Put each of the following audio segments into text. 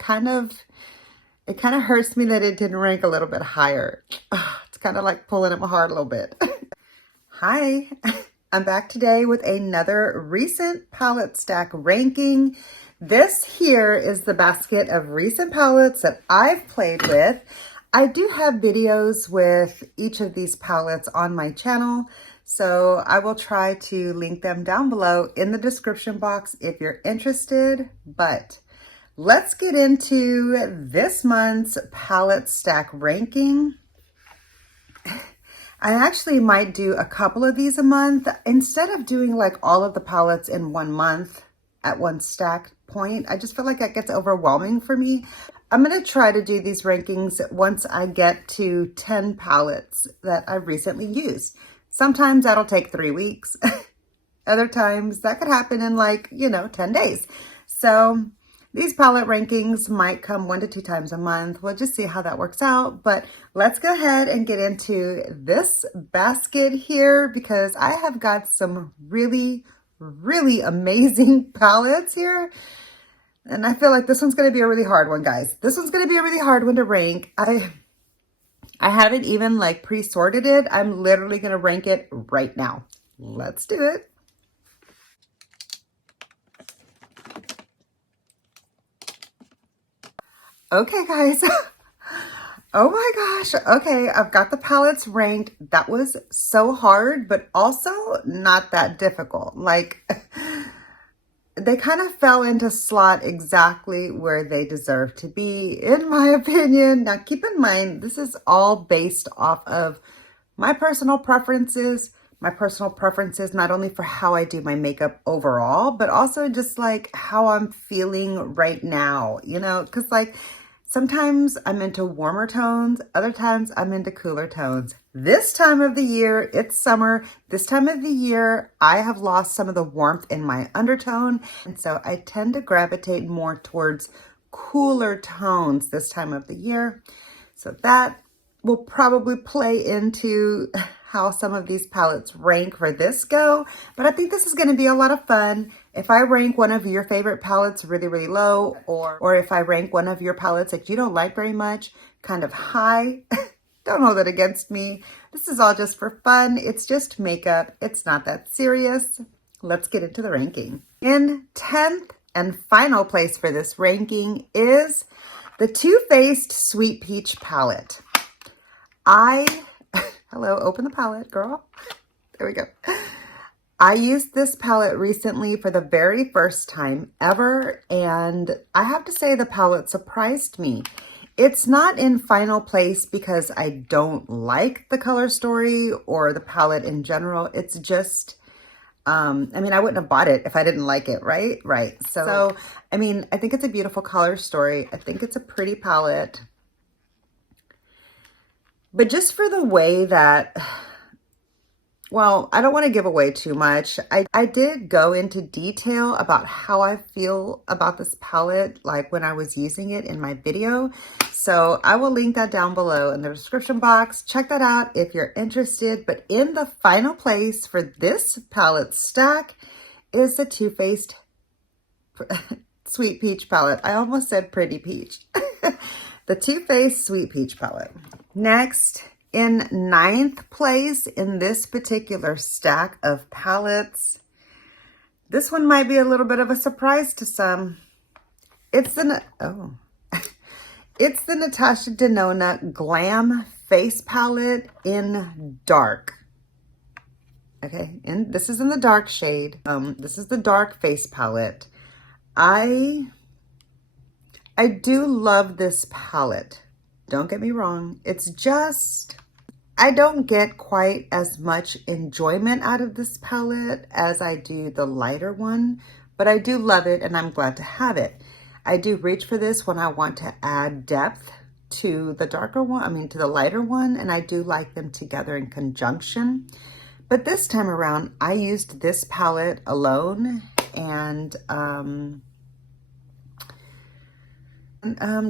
it kind of hurts me that it didn't rank a little bit higher. It's kind of like pulling at my heart a little bit. Hi, I'm back today with another recent palette stack ranking. This here is the basket of recent palettes that I've played with. I do have videos with each of these palettes on my channel, so I will try to link them down below in the description box if you're interested. But let's get into this month's palette stack ranking. I actually might do a couple of these a month instead of doing like all of the palettes in 1 month at one stack point. I just feel like that gets overwhelming for me. I'm going to try to do these rankings once I get to 10 palettes that I've recently used. Sometimes that'll take 3 weeks. Other times that could happen in 10 days. So these palette rankings might come 1 to 2 times a month. We'll just see how that works out. But let's go ahead and get into this basket here because I have got some really amazing palettes here. And I feel like this one's going to be a really hard one, guys. This one's going to be a really hard one to rank. I haven't even pre-sorted it. I'm literally going to rank it right now. Let's do it. Okay, guys. Oh my gosh. Okay, I've got the palettes ranked. That was so hard, but also not that difficult. They kind of fell into slot exactly where they deserve to be, in my opinion. Now, keep in mind, this is all based off of my personal preferences. My personal preferences, not only for how I do my makeup overall, but also just how I'm feeling right now, because sometimes I'm into warmer tones, other times I'm into cooler tones. This time of the year, it's summer. This time of the year, I have lost some of the warmth in my undertone. And so I tend to gravitate more towards cooler tones this time of the year. So that will probably play into how some of these palettes rank for this go. But I think this is going to be a lot of fun. If I rank one of your favorite palettes really low, or if I rank one of your palettes that you don't like very much kind of high, don't hold it against me. This is all just for fun. It's just makeup. It's not that serious. Let's get into the ranking. In 10th and final place for this ranking is the Too Faced Sweet Peach palette. Hello, open the palette, girl. There we go. I used this palette recently for the very first time ever, and I have to say the palette surprised me. It's not in final place because I don't like the color story or the palette in general. It's just, I wouldn't have bought it if I didn't like it, right? Right. So, I think it's a beautiful color story. I think it's a pretty palette. But just for the way that, well, I don't want to give away too much. I did go into detail about how I feel about this palette, when I was using it in my video. So I will link that down below in the description box. Check that out if you're interested. But in the final place for this palette stack is the Too Faced Sweet Peach palette. I almost said Pretty Peach. The Too Faced Sweet Peach palette. Next, in 9th place in this particular stack of palettes, this one might be a little bit of a surprise to some. It's the Natasha Denona Glam Face Palette in dark. Okay, and this is in the dark shade. This is the dark face palette. I do love this palette. Don't get me wrong. It's just, I don't get quite as much enjoyment out of this palette as I do the lighter one, but I do love it and I'm glad to have it. I do reach for this when I want to add depth to the darker one, to the lighter one, and I do like them together in conjunction. But this time around, I used this palette alone and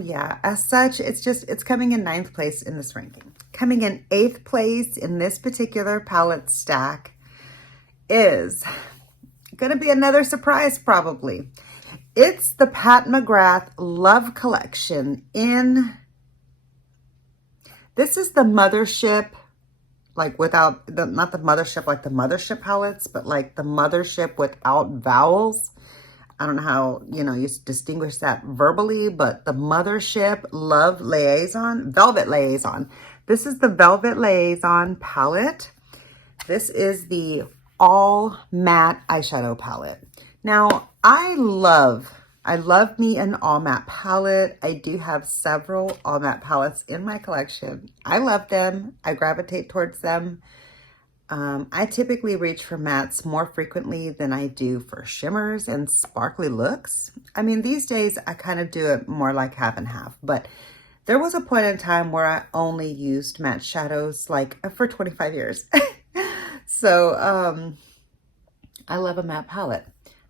yeah, as such, it's coming in 9th place in this ranking. Coming in 8th place in this particular palette stack is gonna be another surprise probably. It's the Pat McGrath Love Collection in, this is the Mothership, like without, not the Mothership like the Mothership palettes, but like the Mothership without vowels. I don't know how, you know, you distinguish that verbally, but the Mothership Love Liaison, Velvet Liaison. This is the Velvet Liaison palette. This is the all matte eyeshadow palette. Now, I love me an all matte palette. I do have several all matte palettes in my collection. I love them. I gravitate towards them. I typically reach for mattes more frequently than I do for shimmers and sparkly looks. I mean, these days I kind of do it more like half and half, but there was a point in time where I only used matte shadows like for 25 years. So, I love a matte palette.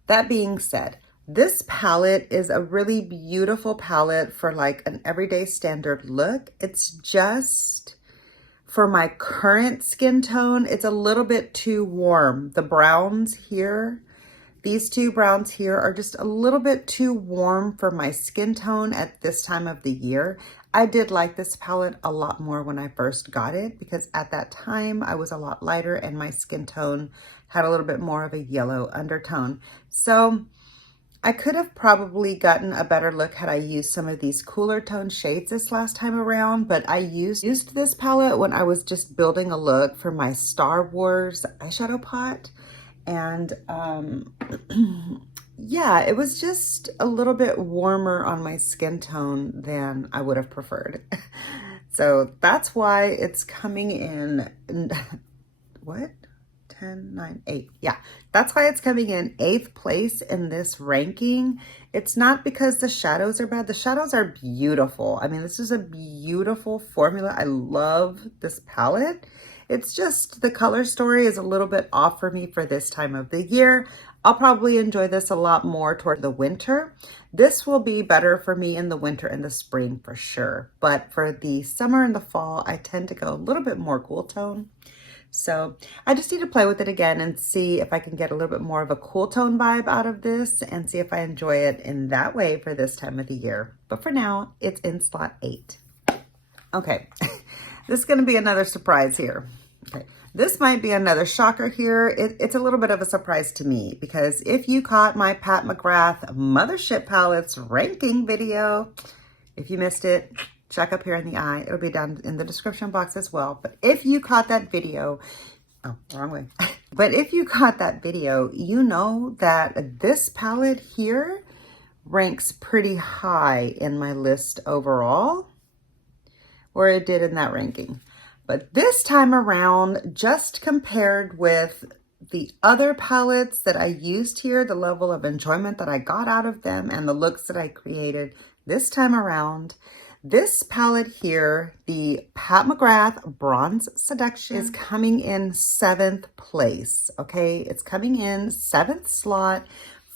That being said, this palette is a really beautiful palette for like an everyday standard look. It's just, for my current skin tone, it's a little bit too warm. The browns here, these two browns here are just a little bit too warm for my skin tone at this time of the year. I did like this palette a lot more when I first got it because at that time I was a lot lighter and my skin tone had a little bit more of a yellow undertone. So I could have probably gotten a better look had I used some of these cooler tone shades this last time around, but I used this palette when I was just building a look for my Star Wars eyeshadow pot. And yeah, it was just a little bit warmer on my skin tone than I would have preferred. So that's why it's coming in, what? 10, 9, 8. Yeah, that's why it's coming in 8th place in this ranking. It's not because the shadows are bad. The shadows are beautiful. I mean, this is a beautiful formula. I love this palette. It's just the color story is a little bit off for me for this time of the year. I'll probably enjoy this a lot more toward the winter. This will be better for me in the winter and the spring for sure. But for the summer and the fall, I tend to go a little bit more cool tone. So I just need to play with it again and see if I can get a little bit more of a cool tone vibe out of this and see if I enjoy it in that way for this time of the year. But for now, it's in slot 8. Okay, this is going to be another surprise here. Okay, this might be another shocker here. It's a little bit of a surprise to me because if you caught my Pat McGrath Mothership palettes ranking video, if you missed it, check up here in the eye. It'll be down in the description box as well. But if you caught that video, oh, wrong way. But if you caught that video, you know that this palette here ranks pretty high in my list overall, or it did in that ranking. But this time around, just compared with the other palettes that I used here, the level of enjoyment that I got out of them and the looks that I created this time around, this palette here, the Pat McGrath Bronze Seduction, is coming in 7th place, okay? It's coming in 7th slot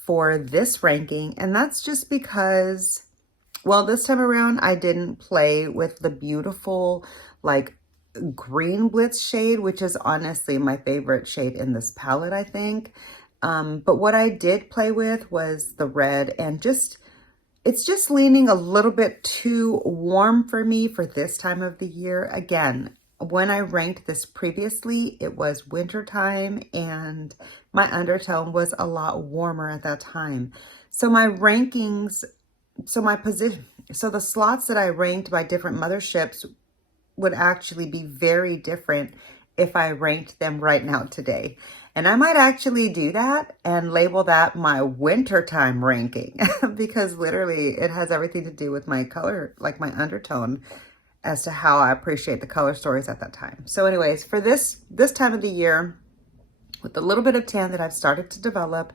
for this ranking, and that's just because, well, this time around, I didn't play with the beautiful, like, green blitz shade, which is honestly my favorite shade in this palette, I think. But what I did play with was the red, and it's just leaning a little bit too warm for me for this time of the year. Again, when I ranked this previously, it was winter time and my undertone was a lot warmer at that time. So my rankings, so the slots that I ranked by different motherships would actually be very different if I ranked them right now today. And I might actually do that and label that my wintertime ranking because literally it has everything to do with my color, like my undertone, as to how I appreciate the color stories at that time. So anyways, for this time of the year, with a little bit of tan that I've started to develop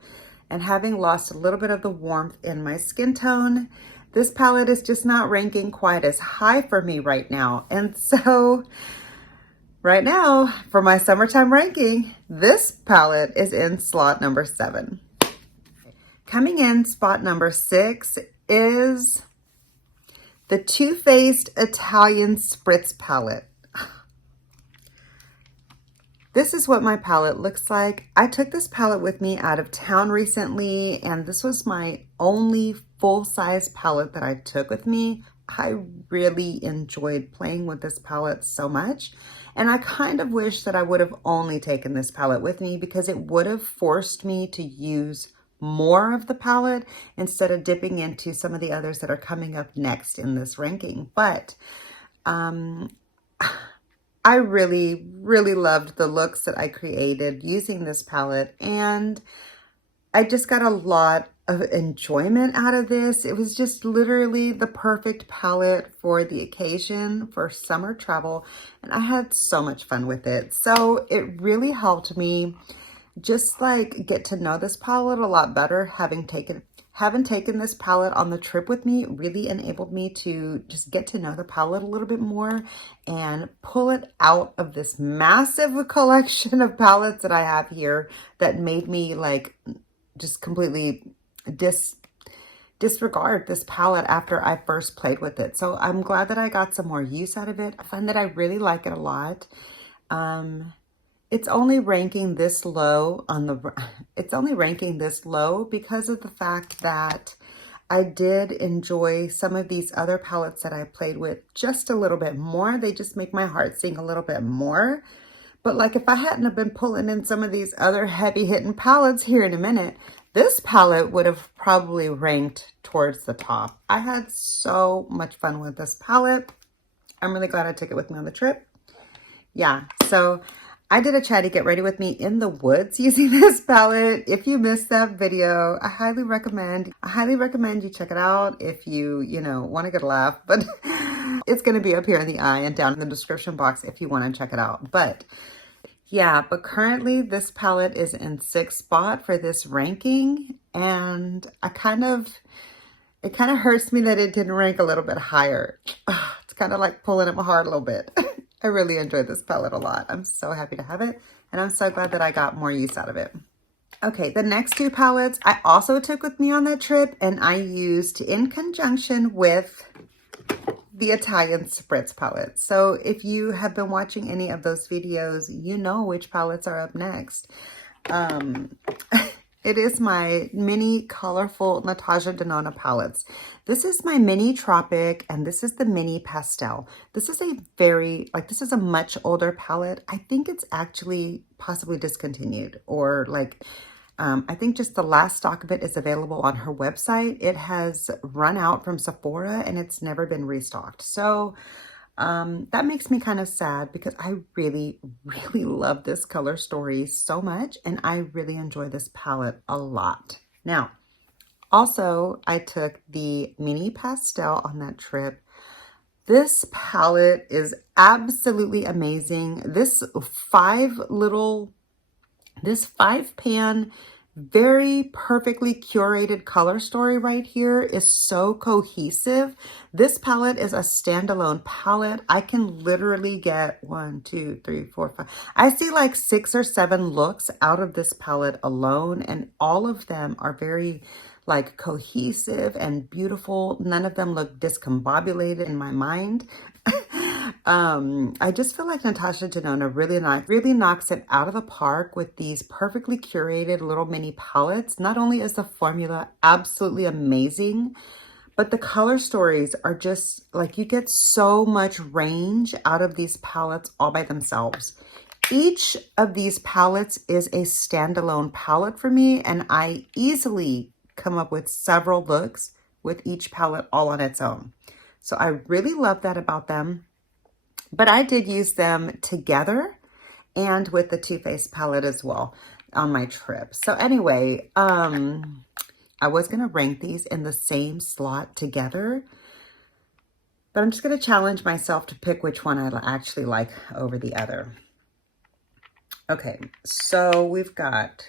and having lost a little bit of the warmth in my skin tone, this palette is just not ranking quite as high for me right now. And so right now, for my summertime ranking, this palette is in slot number 7. Coming in spot number 6 is the Too Faced Italian Spritz palette. This is what my palette looks like. I took this palette with me out of town recently, and this was my only full-size palette that I took with me. I really enjoyed playing with this palette so much, and I kind of wish that I would have only taken this palette with me because it would have forced me to use more of the palette instead of dipping into some of the others that are coming up next in this ranking. But I really, really loved the looks that I created using this palette, and I just got a lot of enjoyment out of this. It was just literally the perfect palette for the occasion for summer travel, and I had so much fun with it. So it really helped me just like get to know this palette a lot better. Having taken this palette on the trip with me really enabled me to just get to know the palette a little bit more and pull it out of this massive collection of palettes that I have here that made me like just completely disregard this palette after I first played with it. So I'm glad that I got some more use out of it. I find that I really like it a lot. It's only ranking this low because of the fact that I did enjoy some of these other palettes that I played with just a little bit more. They just make my heart sing a little bit more. But like if I hadn't have been pulling in some of these other heavy hitting palettes here in a minute, this palette would have probably ranked towards the top. I had so much fun with this palette. I'm really glad I took it with me on the trip. Yeah, so I did a chatty get ready with me in the woods using this palette. If you missed that video, I highly recommend you check it out if you want to get a laugh, but it's going to be up here in the eye and down in the description box if you want to check it out. But yeah, but currently this palette is in 6th spot for this ranking, and it kind of hurts me that it didn't rank a little bit higher. It's kind of like pulling at my heart a little bit. I really enjoyed this palette a lot. I'm so happy to have it, and I'm so glad that I got more use out of it. Okay, the next two palettes I also took with me on that trip, and I used in conjunction with the Italian Spritz palette. So if you have been watching any of those videos, you know which palettes are up next. It is my mini colorful Natasha Denona palettes. This is my mini Tropic, and this is the mini Pastel. This is this is a much older palette. I think it's actually possibly discontinued, or I think just the last stock of it is available on her website. It has run out from Sephora and it's never been restocked. So that makes me kind of sad because I really, really love this color story so much, and I really enjoy this palette a lot. Now, also, I took the mini Pastel on that trip. This palette is absolutely amazing. This 5-pan, very perfectly curated color story right here is so cohesive. This palette is a standalone palette. I can literally get 1, 2, 3, 4, 5. I see like 6 or 7 looks out of this palette alone, and all of them are very like cohesive and beautiful. None of them look discombobulated in my mind. I just feel like Natasha Denona really knocks it out of the park with these perfectly curated little mini palettes. Not only is the formula absolutely amazing, but the color stories are just like, you get so much range out of these palettes all by themselves. Each of these palettes is a standalone palette for me, and I easily come up with several looks with each palette all on its own. So I really love that about them. But I did use them together and with the Too Faced palette as well on my trip. So anyway, I was going to rank these in the same slot together, but I'm just going to challenge myself to pick which one I actually like over the other. Okay, so we've got,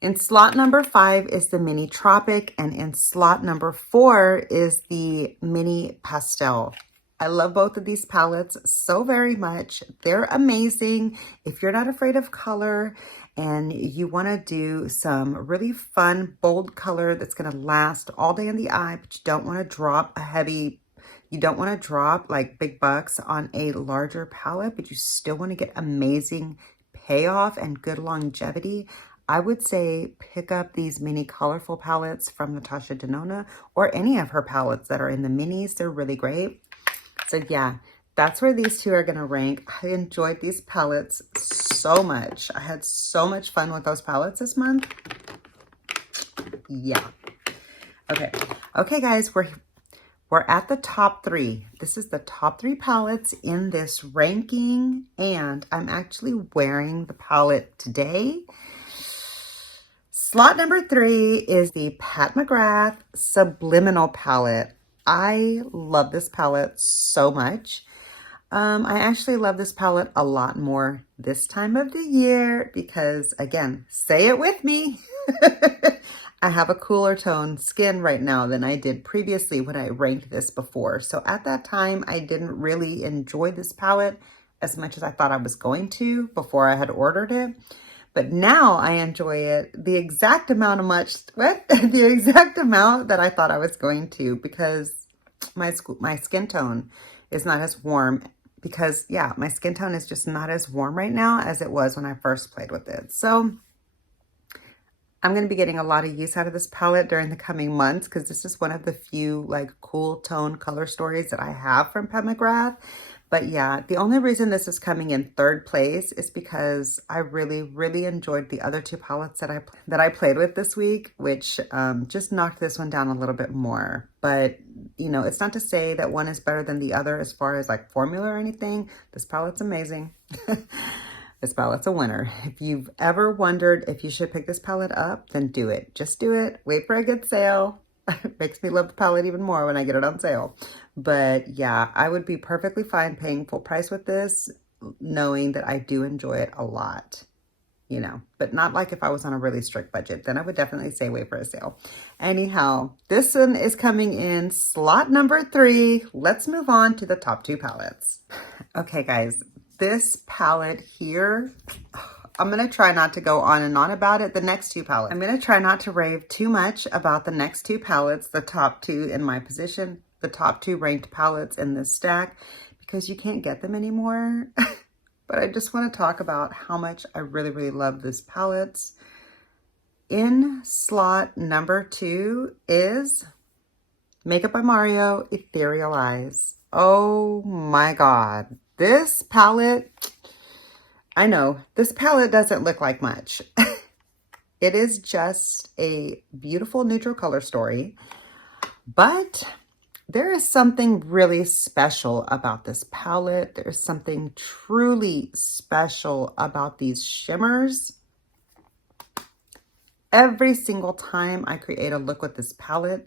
in slot number 5 is the mini Tropic, and in slot number 4 is the mini Pastel. I love both of these palettes so very much. They're amazing. If you're not afraid of color and you want to do some really fun, bold color that's going to last all day in the eye, but you don't want to drop a heavy, you don't want to drop like big bucks on a larger palette, but you still want to get amazing payoff and good longevity, I would say pick up these mini colorful palettes from Natasha Denona or any of her palettes that are in the minis. They're really great. So yeah, that's where these two are going to rank. I enjoyed these palettes so much. I had so much fun with those palettes this month. Yeah. Okay, guys, we're at the top 3. This is the top 3 palettes in this ranking, and I'm actually wearing the palette today. Slot number 3 is the Pat McGrath Subliminal palette. I love this palette so much. I actually love this palette a lot more this time of the year because, again, say it with me. I have a cooler tone skin right now than I did previously when I ranked this before. So at that time, I didn't really enjoy this palette as much as I thought I was going to before I had ordered it. But now I enjoy it the exact amount the exact amount that I thought I was going to, because my skin tone is not as warm. Because yeah, my skin tone is just not as warm right now as it was when I first played with it. So I'm going to be getting a lot of use out of this palette during the coming months, because this is one of the few like cool tone color stories that I have from Pat McGrath. But yeah, the only reason this is coming in 3rd place is because I really, really enjoyed the other 2 palettes that I played with this week, which just knocked this one down a little bit more. But, you know, it's not to say that one is better than the other as far as like formula or anything. This palette's amazing. This palette's a winner. If you've ever wondered if you should pick this palette up, then do it. Just do it. Wait for a good sale. It makes me love the palette even more when I get it on sale. But yeah, I would be perfectly fine paying full price with this, knowing that I do enjoy it a lot, you know, but not like if I was on a really strict budget. Then I would definitely say wait for a sale. Anyhow, this one is coming in slot number 3. Let's move on to the top 2 palettes. Okay, guys, this palette here, I'm going to try not to go on and on about it. The next 2 palettes, I'm going to try not to rave too much about the next 2 palettes, the top 2 in my position, the top 2 ranked palettes in this stack, because you can't get them anymore. But I just want to talk about how much I really, really love this palettes. In slot number 2 is Makeup by Mario Ethereal Eyes. Oh my God. This palette, I know, this palette doesn't look like much. It is just a beautiful neutral color story, but there is something really special about this palette. There's something truly special about these shimmers. Every single time I create a look with this palette,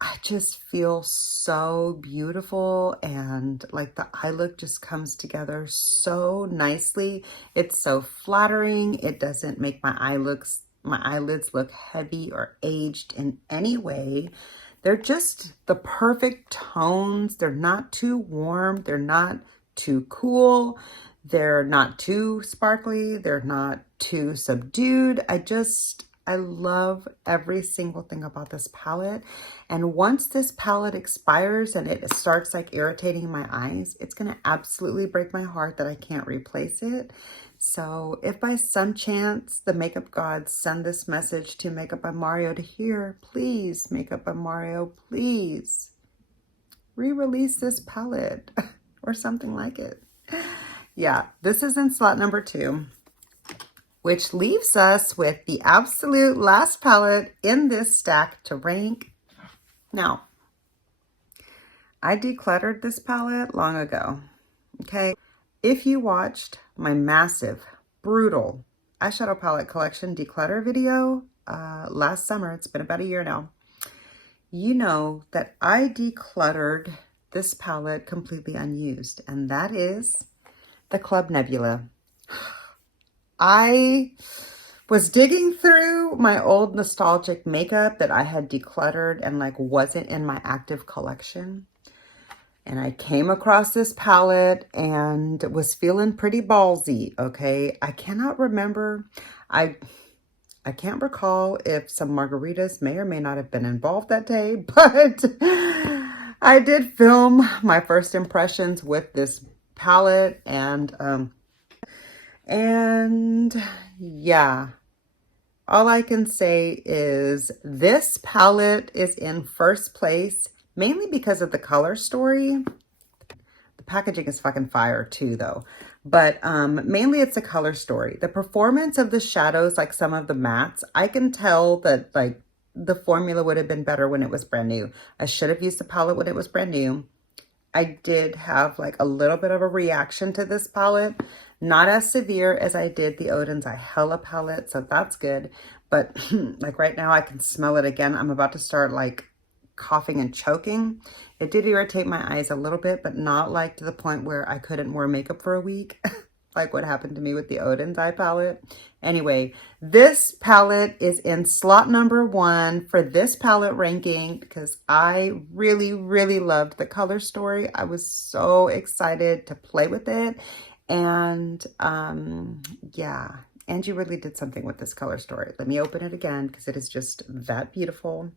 I just feel so beautiful, and like the eye look just comes together so nicely. It's so flattering. It doesn't make my eyelids look heavy or aged in any way. They're just the perfect tones. They're not too warm. They're not too cool. They're not too sparkly. They're not too subdued. I love every single thing about this palette. And once this palette expires and it starts like irritating my eyes, it's going to absolutely break my heart that I can't replace it. So if by some chance the makeup gods send this message to Makeup by Mario to hear, please, Makeup by Mario, please re-release this palette or something like it. Yeah, this is in slot number 2. Which leaves us with the absolute last palette in this stack to rank. Now, I decluttered this palette long ago, okay? If you watched my massive, brutal eyeshadow palette collection declutter video last summer, it's been about a year now, you know that I decluttered this palette completely unused, and that is the Club Nebula. I was digging through my old nostalgic makeup that I had decluttered and like wasn't in my active collection. And I came across this palette and was feeling pretty ballsy, okay? I cannot remember. I can't recall if some margaritas may or may not have been involved that day, but I did film my first impressions with this palette, and yeah, all I can say is this palette is in first place, mainly because of the color story. The packaging is fucking fire too, though. But mainly it's a color story. The performance of the shadows, like some of the mattes, I can tell that like the formula would have been better when it was brand new. I should have used the palette when it was brand new. I did have like a little bit of a reaction to this palette. Not as severe as I did the Oden's I Hella palette, so that's good. But like right now I can smell it again. I'm about to start like coughing and choking. It did irritate my eyes a little bit, but not like to the point where I couldn't wear makeup for a week. Like what happened to me with the Oden's eye palette. Anyway, this palette is in slot number 1 for this palette ranking because I really, really loved the color story. I was so excited to play with it. And yeah, Angie really did something with this color story. Let me open it again because it is just that beautiful.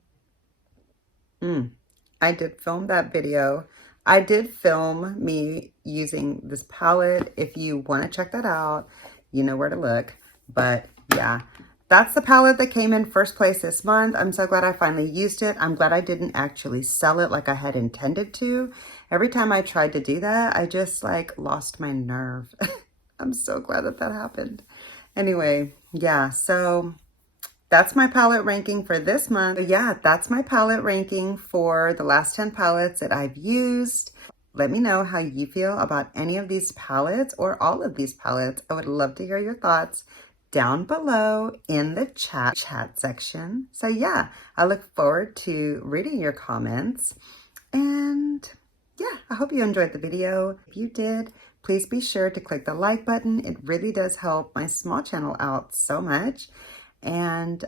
I did film that video. I did film me using this palette. If you want to check that out, you know where to look. But yeah, that's the palette that came in first place this month. I'm so glad I finally used it. I'm glad I didn't actually sell it like I had intended to. Every time I tried to do that, I just like lost my nerve. I'm so glad that that happened. Anyway, yeah, so that's my palette ranking for this month. So yeah, that's my palette ranking for the last 10 palettes that I've used. Let me know how you feel about any of these palettes or all of these palettes. I would love to hear your thoughts down below in the chat section. So yeah, I look forward to reading your comments. And yeah, I hope you enjoyed the video. If you did, please be sure to click the like button. It really does help my small channel out so much. And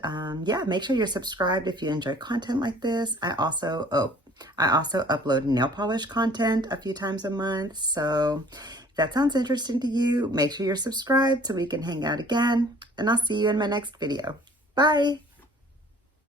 yeah, make sure you're subscribed if you enjoy content like this. I also upload nail polish content a few times a month. So if that sounds interesting to you, make sure you're subscribed so we can hang out again. And I'll see you in my next video. Bye.